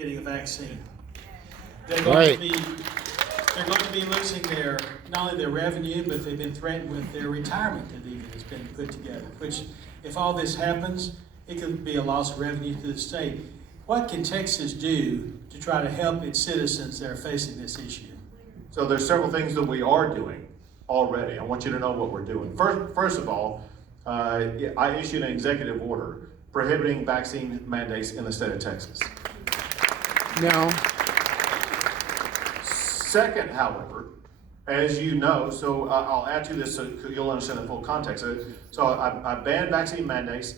getting a vaccine. They're going to be losing not only their revenue, but they've been threatened with their retirement that even has been put together, which if all this happens, it could be a loss of revenue to the state. What can Texas do to try to help its citizens that are facing this issue? So there's several things that we are doing already. I want you to know what we're doing. First of all, I issued an executive order prohibiting vaccine mandates in the state of Texas. No. Second, however, as you know, so I'll add to this so you'll understand the full context. So I banned vaccine mandates.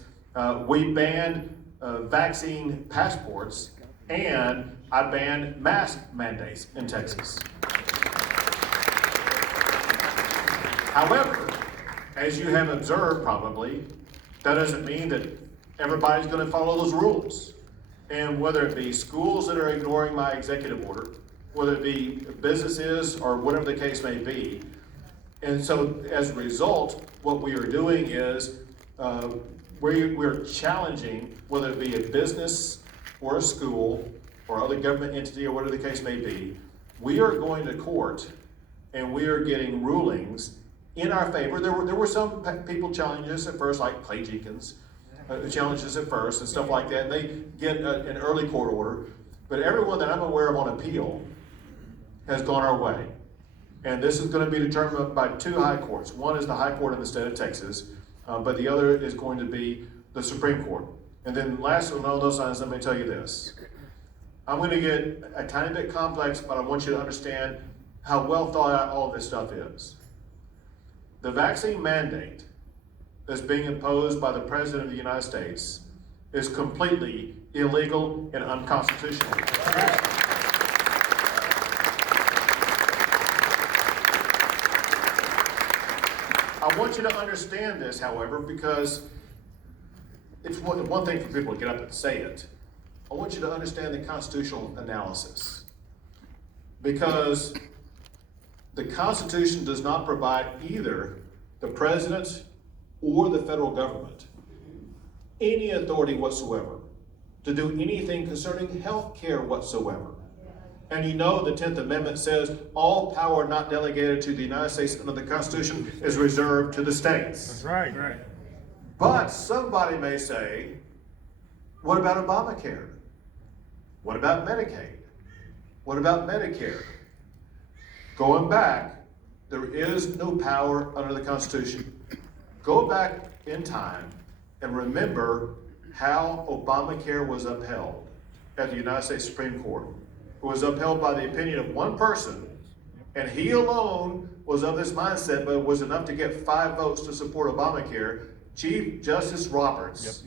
We banned vaccine passports, and I banned mask mandates in Texas. However, as you have observed probably, that doesn't mean that everybody's going to follow those rules. And whether it be schools that are ignoring my executive order, whether it be businesses or whatever the case may be. And so as a result, what we are doing is we're challenging, whether it be a business or a school or other government entity or whatever the case may be, we are going to court and we are getting rulings in our favor. There were some people challenging us at first, like Clay Jenkins, challenged us at first and stuff like that. And they get an early court order, but everyone that I'm aware of on appeal has gone our way. And this is going to be determined by two high courts. One is the High Court in the state of Texas, but the other is going to be the Supreme Court. And then last on all those lines, let me tell you this. I'm going to get a tiny bit complex, but I want you to understand how well thought out all of this stuff is. The vaccine mandate that's being imposed by the President of the United States is completely illegal and unconstitutional. I want you to understand this, however, because it's one thing for people to get up and say it. I want you to understand the constitutional analysis. Because the Constitution does not provide either the president or the federal government any authority whatsoever to do anything concerning health care whatsoever. And you know the 10th Amendment says all power not delegated to the United States under the Constitution is reserved to the states. That's right. Right. But somebody may say, what about Obamacare? What about Medicaid? What about Medicare? Going back, there is no power under the Constitution. Go back in time and remember how Obamacare was upheld at the United States Supreme Court. It was upheld by the opinion of one person, and he alone was of this mindset, but it was enough to get 5 votes to support Obamacare. Chief Justice Roberts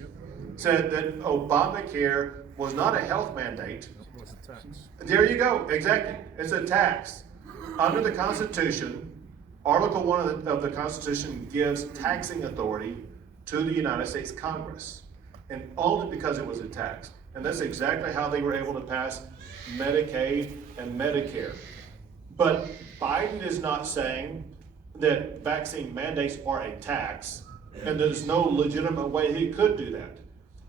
said that Obamacare was not a health mandate. It was a tax. There you go, exactly. It's a tax. Under the Constitution, Article 1 of the Constitution gives taxing authority to the United States Congress, and only because it was a tax. And that's exactly how they were able to pass Medicaid and Medicare. But Biden is not saying that vaccine mandates are a tax, and there's no legitimate way he could do that.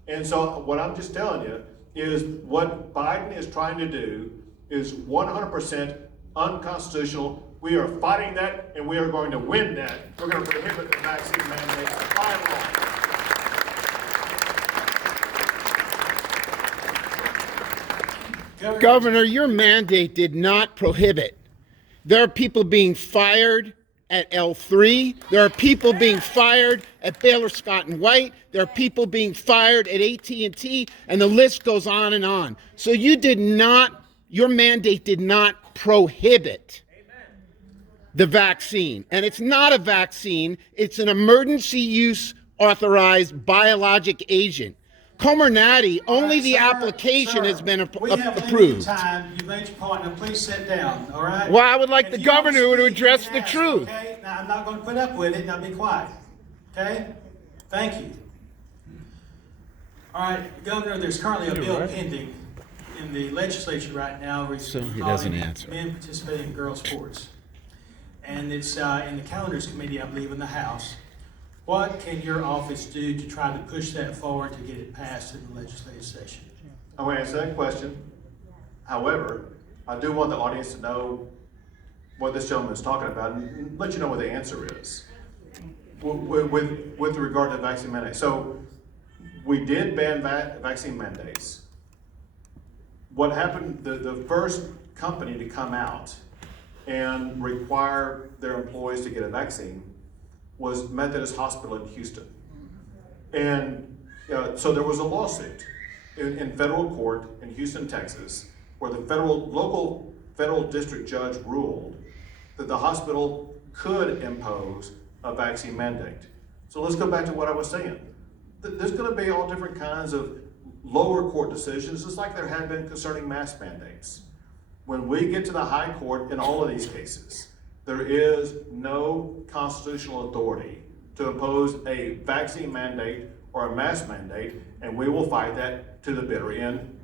And so what I'm just telling you is what Biden is trying to do is 100% unconstitutional. We are fighting that, and we are going to win that. We're going to prohibit the vaccine mandates by law. Governor, your mandate did not prohibit. There are people being fired at L3. There are people being fired at Baylor Scott and White. There are people being fired at AT&T, and the list goes on and on. So your mandate did not prohibit the vaccine. And it's not a vaccine. It's an emergency use authorized biologic agent. Comirnaty, only the application has been approved. We have limited time. You made your point. Now please sit down, all right? Well, I would like the If you want governor to speak, address you the can ask, truth. Okay? Now, I'm not going to put up with it. Now be quiet. Okay? Thank you. All right, Governor, there's currently a bill pending in the legislature right now So he doesn't regarding answer. men participating in girls' sports. And it's in the Calendars Committee, I believe, in the House. What can your office do to try to push that forward to get it passed in the legislative session? I'm going to answer that question. However, I do want the audience to know what this gentleman is talking about and let you know what the answer is with regard to vaccine mandates. So we did ban vaccine mandates. What happened, the first company to come out and require their employees to get a vaccine was Methodist Hospital in Houston. And so there was a lawsuit in federal court in Houston, Texas, where the local federal district judge ruled that the hospital could impose a vaccine mandate. So let's go back to what I was saying. There's gonna be all different kinds of lower court decisions, just like there have been concerning mask mandates. When we get to the high court in all of these cases, there is no constitutional authority to impose a vaccine mandate or a mask mandate, and we will fight that to the bitter end.